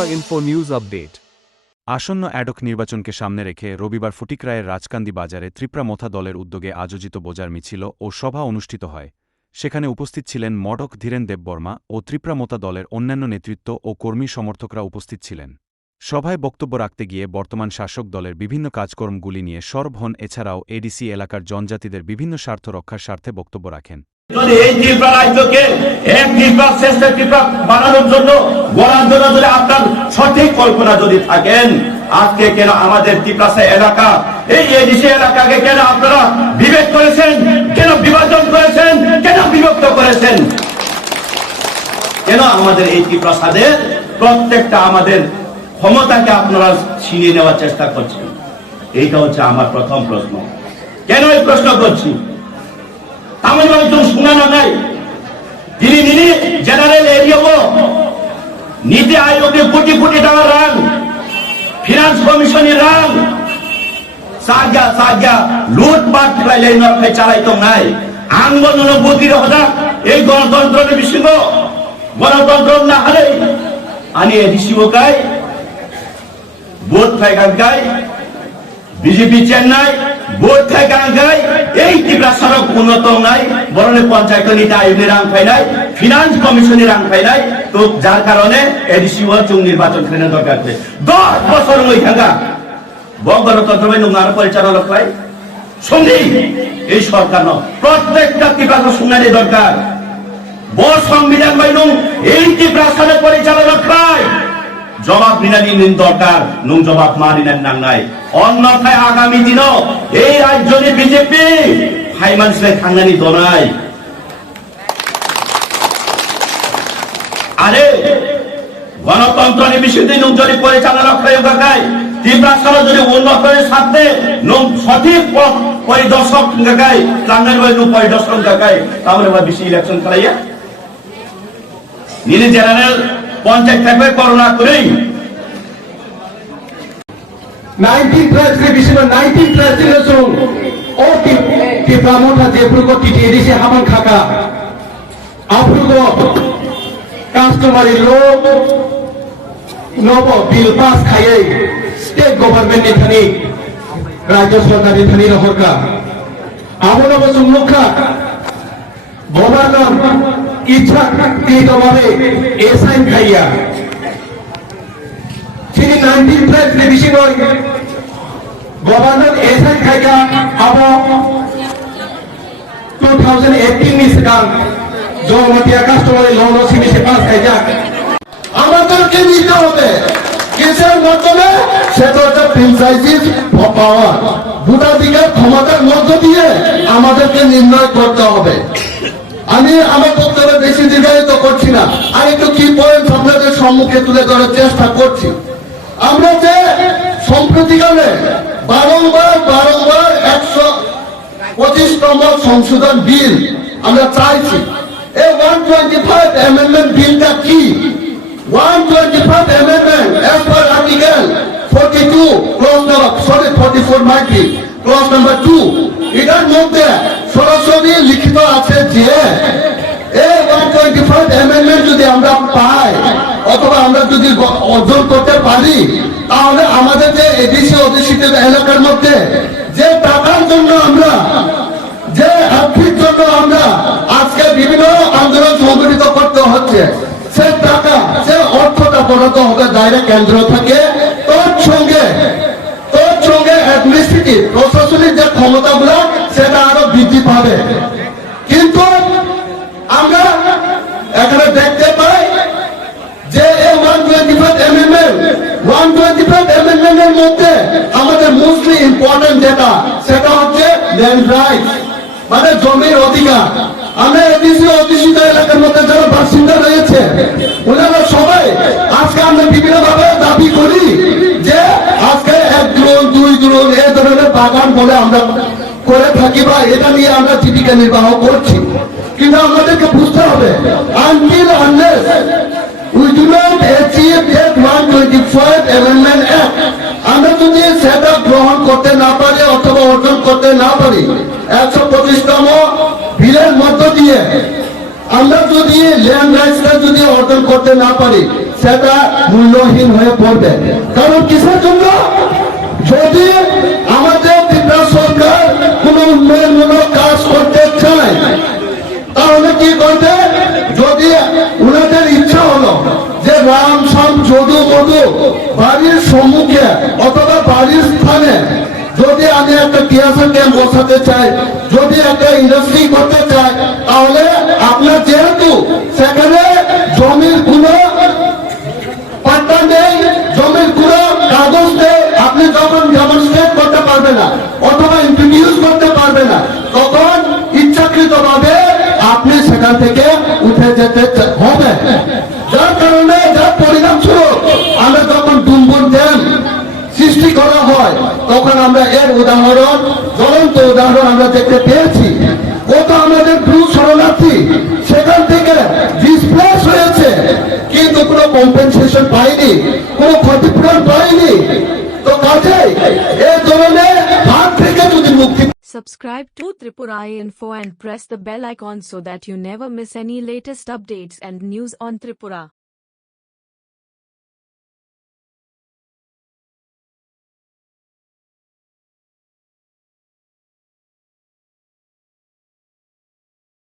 Tripura info news update. আসন্ন ad hoc নির্বাচনকে সামনে রেখে রবিবার ফটিকরায়ের রাজকান্দি বাজারে ত্রিপুরা মোথা দলের উদ্যোগে আয়োজিত বোজার মিছিল ও সভা অনুষ্ঠিত হয়। সেখানে উপস্থিত ছিলেন মডক ধীরেন দেববর্মা ও ত্রিপুরা মোথা দলের অন্যান্য নেতৃত্ব ও কর্মী সমর্থকরা উপস্থিত ছিলেন। সভায় বক্তব্য রাখতে গিয়ে বর্তমান শাসক দলের বিভিন্ন কাজকর্মগুলি নিয়ে সরব হন। এছাড়াও এডিসি এলাকার জনজাতিদের বিভিন্ন স্বার্থ রক্ষার স্বার্থে বক্তব্য রাখেন। যদি এই ত্রিপুরা রাজ্যকে এক ত্রিপুরা শ্রেষ্ঠ ত্রিপুরা বানানোর জন্য গড়ার জন্য যদি আপনার সঠিক কল্পনা যদি থাকেন, আজকে কেন আমাদের ত্রিপুরা এলাকা এই এডিসি এলাকাকে কেন আপনারা বিভেদ করেছেন, কেন বিভাজন করেছেন, কেন বিভক্ত করেছেন, কেন আমাদের এই ত্রিপুরাদের প্রত্যেকটা আমাদের ক্ষমতাকে আপনারা ছিনিয়ে নেওয়ার চেষ্টা করছেন? এইটা হচ্ছে আমার প্রথম প্রশ্ন। কেন এই প্রশ্ন করছি? আমার একজন শুনানো নাই, তিনি জেনারেল এরিয়া নীতি আয়োগে কোটি কোটি টাকা রান, ফিনান্স কমিশনের রান সাগা লুটপাট চালাইতো নাই। আন্দোলন গতির হঠাৎ এই গণতন্ত্রের বিশ্বঙ্গ গণতন্ত্র না হলে আনি ঋষিবকায় ভোট খায় বিজেপি চেন্নাই ভোট খায় এই ত্রিপুরা সড়ক উন্নত নাই, বরং পঞ্চায়েত নীতি আয়োগের রাং পাই নাই, ফিনান্স কমিশনের রাং পাই নাই। তো যার কারণে এডিসি চুং নির্বাচন খেলে দরকার 10 বছর ওই থাকা গণতন্ত্র নোংরা পরিচালনা হয় সঙ্গী এই সরকার প্রত্যেকটা ত্রিপুরা শুনানি দরকার। বড় সংবিধান বাইন এই ত্রিপুরা সড়ক পরিচালনা হয় জবাব নিনানি দরকার, নুন জবাব মারিনানি নাংনাই। অন্যথায় আগামী দিনও এই রাজ্যে বিজেপি হাই মানুষের খাঙ্গানি দনাই। আরে গণতন্ত্রের বিষয়টি নুন যদি পরিচালনা করে দেখায়, ত্রিপুরা সড়ক যদি উন্নয়নের সাথে নুন সঠিক পথ পরিদর্শক দেখায়, টাঙ্গাইল পরিদর্শন দেখায়, তাহলে বেশি ইলেকশন খেলাইয়া নীল জেনারেল পঞ্চায়েত থাকবে করোনা করেই 19 translation o ti pramota je prugo ti edisi haman khaka aprugo customary law nobo bill pass khaye state government ni thani rajya sarkar ni thani rahorka amona bosum mukha governor ইচ্ছা কৃতভাবে assign খাইয়া তিনি 19 plus revision হয় governor assign খাইয়া আবো 2018 নি সেকান জমতিয়া customary loan সিমিসে pass খাইয়া আমাদেরকে নিতে হবে কিসের মাধ্যমে? সেটা হচ্ছে প্রিন্সাইসিস পাওয়ার, ভোটাধিকার ক্ষমতার মধ্য দিয়ে আমাদেরকে নির্ণয় করতে হবে। আমি আমার বক্তব্য বেশি দীর্ঘায়িত করছি না, আর একটু কি পয়েন্ট আপনাদের সম্মুখে তুলে ধরার চেষ্টা করছি। আমরা যে সম্প্রতিকালে বারংবার 125তম সংশোধন বিল আমরা চাইছি, এই 125 অ্যামেন্ডমেন্ট বিলটা কি? 125 amendment as per article 42 clause number 44 might be clause number 2, এটার মধ্যে সরাসরি লিখিত আছে যে এই 125 অ্যামেন্ডমেন্ট যদি আমরা পাই অথবা আমরা যদি অর্জন করতে পারি, তাহলে আমাদের যে এডিসি অধিষ্ঠিত এলাকার মধ্যে যে টাকার জন্য আমরা যে আর্থিক জন্য আমরা আজকে বিভিন্ন আন্দোলন সংগঠিত করতে হচ্ছে, সে টাকা সে অর্থটা বরাদ্দ হবে ডাইরেক্ট কেন্দ্র থেকে। তোর সঙ্গে অ্যাডমিনিস্ট্রেটিভ প্রশাসনিক যে ক্ষমতাগুলো সেটা আরো বৃদ্ধি পাবে। কিন্তু আমরা এখানে দেখতে পাই যে এই 125 অ্যামেন্ডমেন্টের মধ্যে আমাদের মোস্টলি ইম্পর্টেন্ট যেটা সেটা হচ্ছে ল্যান্ড রাইট, মানে জমির অধিকার। আমরা এডিসি অধিষ্ঠিত এলাকার মধ্যে যারা বাসিন্দা রয়েছে ওনারা সবাই আজকে আমরা বিভিন্ন ভাবে দাবি করি যে আজকে 1 দ্রোণ 2 দ্রোণ এই ধরনের বাগান বলে আমরা করে থাকি বা এটা নিয়ে আমরা জীবিকা নির্বাহ করছি। কিন্তু আমাদেরকে বুঝতে হবে until unless we do not achieve that 125 amendment act, আমরা যদি সেটা গ্রহণ করতে না পারি অথবা অর্জন করতে না পারি 125তম বিলের মধ্য দিয়ে আমরা যদি ল্যান্ড রাইটসটা যদি অর্জন করতে না পারি, সেটা মূল্যহীন হয়ে পড়বে। কারণ কিসের জন্য? যদি আমাদের ত্রিপুরা সরকার কোন উন্নয়নমূলক কাজ করতে চায় তাহলে কি করবে? যদি উনাদের ইচ্ছা হলো যে রাম শাম যদু মধু বাড়ির সম্মুখে অথবা বাড়ির স্থানে যদি আমি একটা টিয়াসা ক্যাম্প বসাতে চাই, যদি একটা ইন্ডাস্ট্রি করতে চাই, তাহলে আপনার যেহেতু সেখানে জমির কোনো পাট্টা নেই, জমির কোনো কাগজ নেই, আপনি যখন ডেমনস্ট্রেট করতে পারবে না অথবা ইন্ট্রোডিউস করতে পারবে না, তখন ইচ্ছাকৃত ভাবে আপনি সেখান থেকে উঠে যেতে হবে। যার কারণে যার পরিণাম স্বরূপ আমরা যখন ডুম্বুর ড্যাম সৃষ্টি করা হয় তখন আমরা এর উদাহরণ, জ্বলন্ত উদাহরণ আমরা দেখতে পেয়েছি। কত আমাদের ব্লু শরণার্থী সেখান থেকে ডিসপ্লেস হয়েছে, কিন্তু কোনো কম্পেনসেশন পাইনি, কোনো ক্ষতিপূরণ পাইনি। তো কাজে এই ধরনের হাত থেকে যদি মুক্তি Subscribe to Tripura Info and press the bell icon so that you never miss any latest updates and news on Tripura.